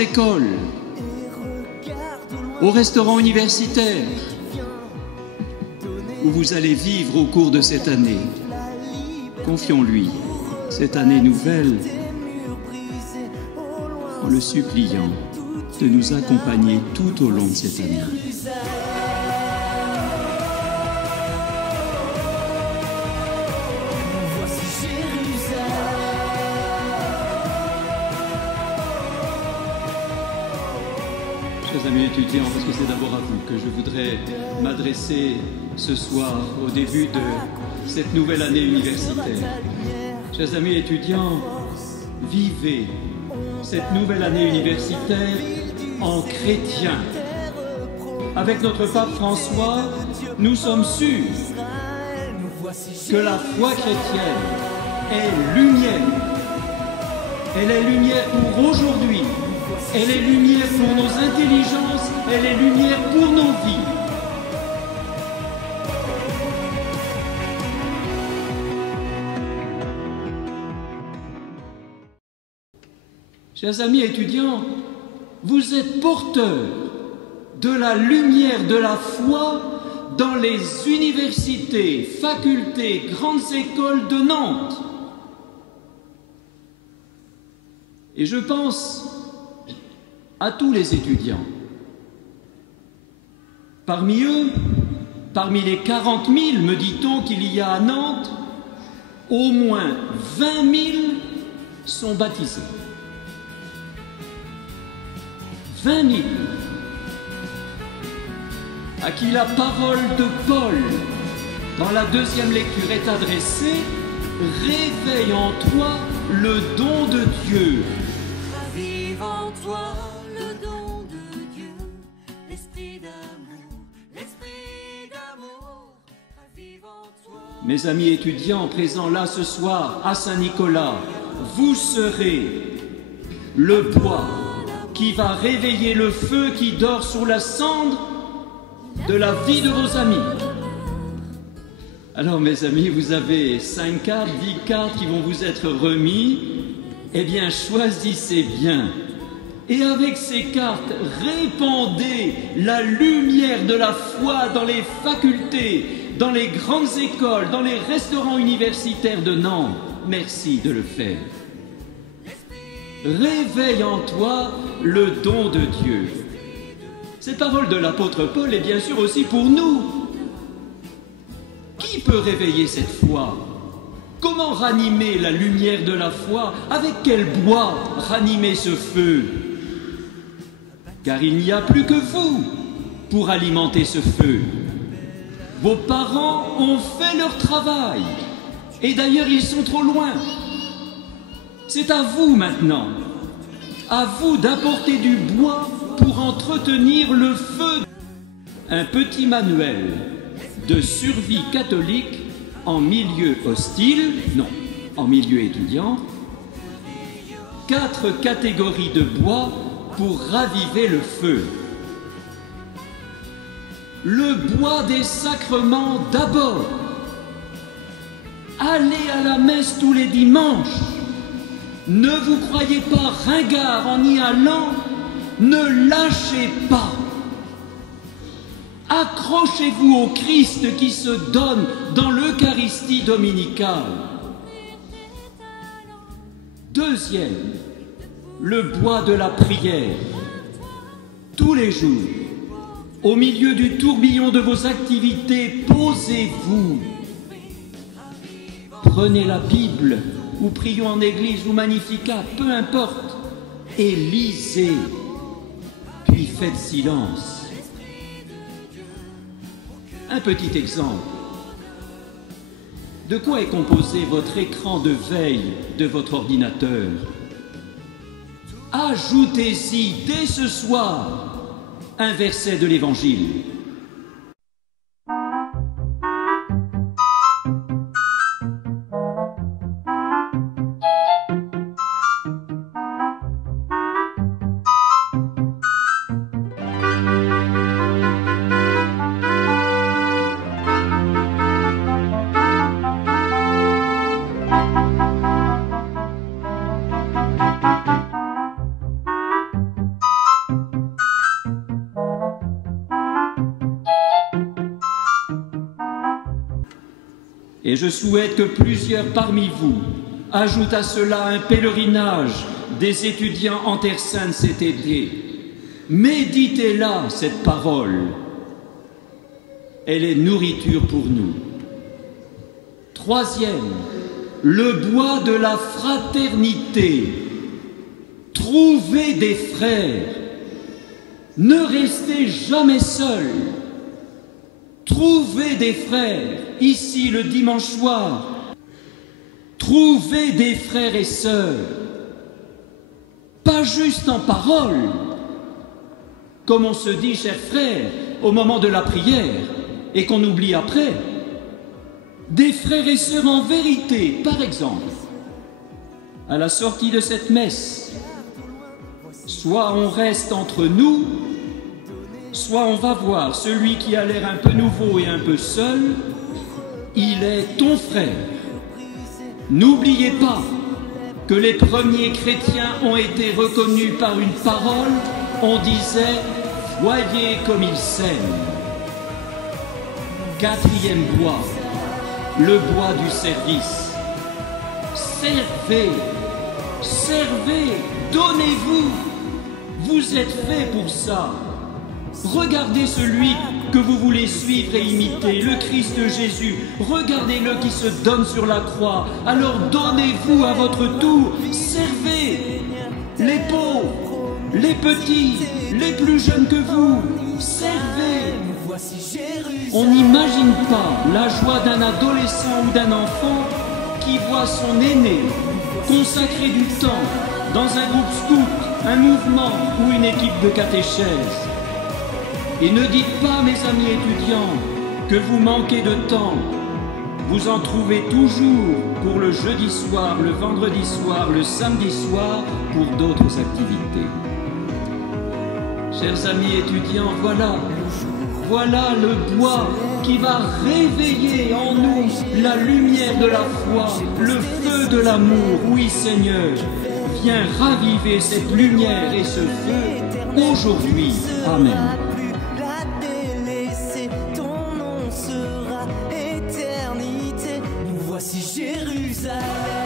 écoles, au restaurant universitaire, où vous allez vivre au cours de cette année. Confions-lui cette année nouvelle en le suppliant de nous accompagner tout au long de cette année. Chers amis étudiants, parce que c'est d'abord à vous que je voudrais m'adresser ce soir au début de cette nouvelle année universitaire. Chers amis étudiants, vivez cette nouvelle année universitaire en chrétien. Avec notre pape François, nous sommes sûrs que la foi chrétienne est lumière. Elle est lumière pour aujourd'hui. Elle est lumière pour nos intelligences, elle est lumière pour nos vies. Chers amis étudiants, vous êtes porteurs de la lumière de la foi dans les universités, facultés, grandes écoles de Nantes. Et je pense à tous les étudiants. Parmi eux, parmi les 40 000, me dit-on qu'il y a à Nantes, au moins 20 000 sont baptisés. 20 000 à qui la parole de Paul dans la deuxième lecture est adressée: réveille en toi le don de Dieu. Ravive en toi le don de Dieu, l'esprit d'amour, ravive en toi. Mes amis étudiants présents là ce soir à Saint-Nicolas, vous serez le bois qui va réveiller le feu qui dort sous la cendre de la vie de vos amis. Alors mes amis, vous avez 5 cartes, 10 cartes qui vont vous être remis. Eh bien, choisissez bien. Et avec ces cartes, répandez la lumière de la foi dans les facultés, dans les grandes écoles, dans les restaurants universitaires de Nantes. Merci de le faire. Réveille en toi le don de Dieu. Cette parole de l'apôtre Paul est bien sûr aussi pour nous. Qui peut réveiller cette foi? Comment ranimer la lumière de la foi? Avec quel bois ranimer ce feu? Car il n'y a plus que vous pour alimenter ce feu. Vos parents ont fait leur travail. Et d'ailleurs, ils sont trop loin. C'est à vous maintenant. À vous d'apporter du bois pour entretenir le feu. Un petit manuel de survie catholique en milieu hostile, non, en milieu étudiant. 4 catégories de bois pour raviver le feu. Le bois des sacrements d'abord. Allez à la messe tous les dimanches. Ne vous croyez pas ringard en y allant. Ne lâchez pas. Accrochez-vous au Christ qui se donne dans l'Eucharistie dominicale. Deuxième, le bois de la prière. Tous les jours, au milieu du tourbillon de vos activités, posez-vous. Prenez la Bible, ou prions en église, ou Magnificat, peu importe, et lisez, puis faites silence. Un petit exemple. De quoi est composé votre écran de veille de votre ordinateur? Ajoutez-y dès ce soir un verset de l'Évangile. Et je souhaite que plusieurs parmi vous ajoutent à cela un pèlerinage des étudiants en Terre Sainte cet été. Méditez-la, cette parole. Elle est nourriture pour nous. Troisième, le bois de la fraternité. Trouvez des frères. Ne restez jamais seuls. Trouvez des frères, ici le dimanche soir. Trouvez des frères et sœurs. Pas juste en parole, comme on se dit, chers frères, au moment de la prière, et qu'on oublie après. Des frères et sœurs en vérité, par exemple, à la sortie de cette messe, soit on reste entre nous, soit on va voir celui qui a l'air un peu nouveau et un peu seul, il est ton frère. N'oubliez pas que les premiers chrétiens ont été reconnus par une parole, on disait « voyez comme ils s'aiment ». Quatrième bois, le bois du service. Servez, servez, donnez-vous, vous êtes fait pour ça. Regardez celui que vous voulez suivre et imiter, le Christ Jésus. Regardez-le qui se donne sur la croix. Alors donnez-vous à votre tour. Servez les pauvres, les petits, les plus jeunes que vous. Servez. On n'imagine pas la joie d'un adolescent ou d'un enfant qui voit son aîné consacrer du temps dans un groupe scout, un mouvement ou une équipe de catéchèse. Et ne dites pas, mes amis étudiants, que vous manquez de temps. Vous en trouvez toujours pour le jeudi soir, le vendredi soir, le samedi soir, pour d'autres activités. Chers amis étudiants, voilà le bois qui va réveiller en nous la lumière de la foi, le feu de l'amour. Oui, Seigneur, viens raviver cette lumière et ce feu aujourd'hui. Amen. Voici Jérusalem.